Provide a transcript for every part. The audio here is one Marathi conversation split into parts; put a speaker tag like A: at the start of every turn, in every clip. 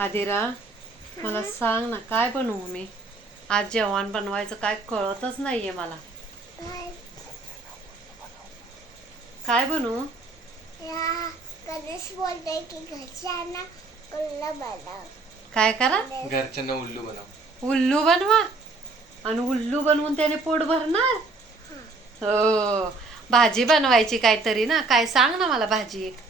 A: आदिरा मला सांग ना, काय बनवू मी आज? जेवण बनवायचं काय कळतच नाहीये मला. काय बनवू?
B: कधीच बोलते की घरच्यांना उल्लू बनव.
A: काय करा?
C: घरच्यांना उल्लू बनव.
A: उल्लू बनवा. आणि उल्लू बनवून त्याने पोट भरणार? हो. भाजी बनवायची काहीतरी ना. काय सांग ना मला भाजी एक.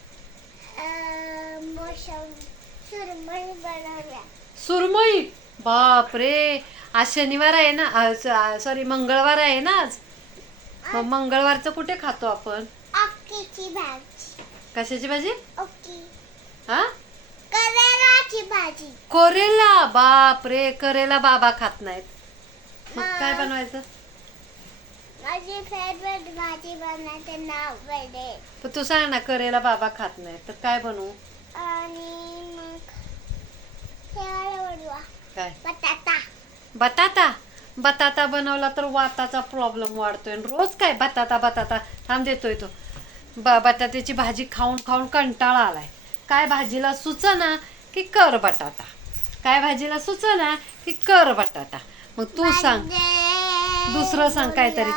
B: सुरमई बनवल्या.
A: सुरमई? बापरे, आज शनिवार आहे ना, सॉरी मंगळवार आहे ना आज. मग मंगळवारचं कुठे खातो आपण?
B: अक्कीची भाजी.
A: कशाची भाजी?
B: ओके.
A: हा,
B: करेलाची भाजी.
A: करेला? बापरे, करेला बाबा खात नाहीत. मग काय बनवायचं?
B: माझी फेवरेट भाजी बनवायचे नाव वेडे.
A: तर तू सांग ना, करेला बाबा खात नाही तर काय बनवू?
B: आणि मग शेवाळ्या बनवा.
A: काय?
B: बटाटा.
A: बटाटा? बटाटा बनवला तर वाताचा प्रॉब्लेम वाढतोय. आणि रोज काय बटाटा बटाटा थांब देतोय तो. बटाट्याची भाजी खाऊन खाऊन कंटाळा आलाय. काय भाजीला सुचना की कर बटाटा, काय भाजीला सुचना की कर बटाटा. मग तू सांग, दुसरं सांग काहीतरी.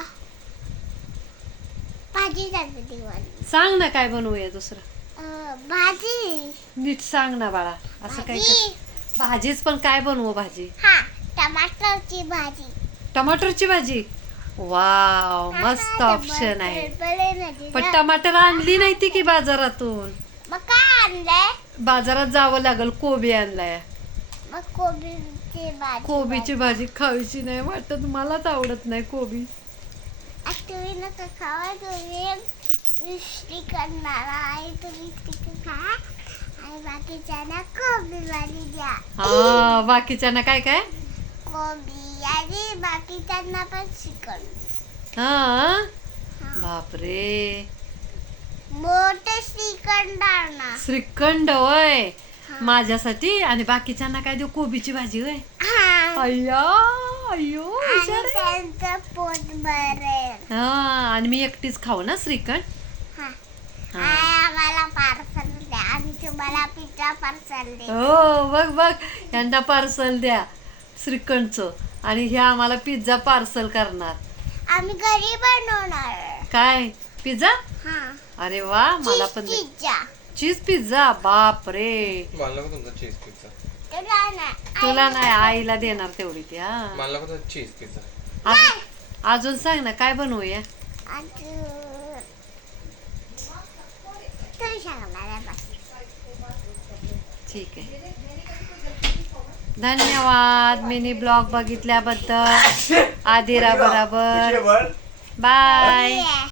B: भाजी बनवली.
A: सांग ना, काय बनवूया दुसरं?
B: भाजी.
A: नीट सांग ना बाळा. असं काय कर. भाजीच, पण काय बनवू भाजी?
B: हा, टमाटरची भाजी.
A: टमाटरची भाजी? वाव, मस्त ऑप्शन आहे. पण टमाटर आणली नाही ती की बाजारातून?
B: मग काय आणलंय?
A: बाजारात जावं लागल. कोबी आणलाय.
B: मग कोबीची भाजी.
A: कोबीची भाजी खावीची नाही वाटत, मलाच आवडत नाही कोबी.
B: तुम्ही नका खावा, तुम्ही नुसती करणार आहे. तुम्ही तिकडे खा आणि बाकीच्यांना कोबी भाजी द्या.
A: हा, बाकीच्यांना काय काय?
B: कोबी आणि बाकीच्यांना पण चिकन.
A: हा, बापरे.
B: मोठे श्रीखंड आणा.
A: श्रीखंड होय माझ्यासाठी, आणि बाकीच्यांना काय देऊ? कोबीची भाजी होय. अय्या अय्यो,
B: आणि त्यांचं पोट भरेल.
A: हा, आणि मी एकटीच खाऊ ना श्रीखंड?
B: आम्हाला पार्सल द्या आणि तुम्हाला पिझ्झा पार्सल दे.
A: हो, बघ बघ, यांना पार्सल द्या श्रीखंडचं, आणि हे आम्हाला पिझ्झा पार्सल करणार.
B: आम्ही घरी बनवणार.
A: काय पिझ्झा?
B: हा,
A: अरे वा, मला पण दे.
B: पिझ्झा.
A: Cheese pizza? बापरे.
C: मला नको तुमचा चीज पिझ्झा.
A: तुला नाही, आईला देणार तेवढी ती. हा,
C: मला नको तुमचा चीज पिझ्झा.
A: अजून सांग ना, काय बनवूया? ठीक आहे, धन्यवाद मिनी ब्लॉग बघितल्याबद्दल. आदिरा बरोबर. बाय.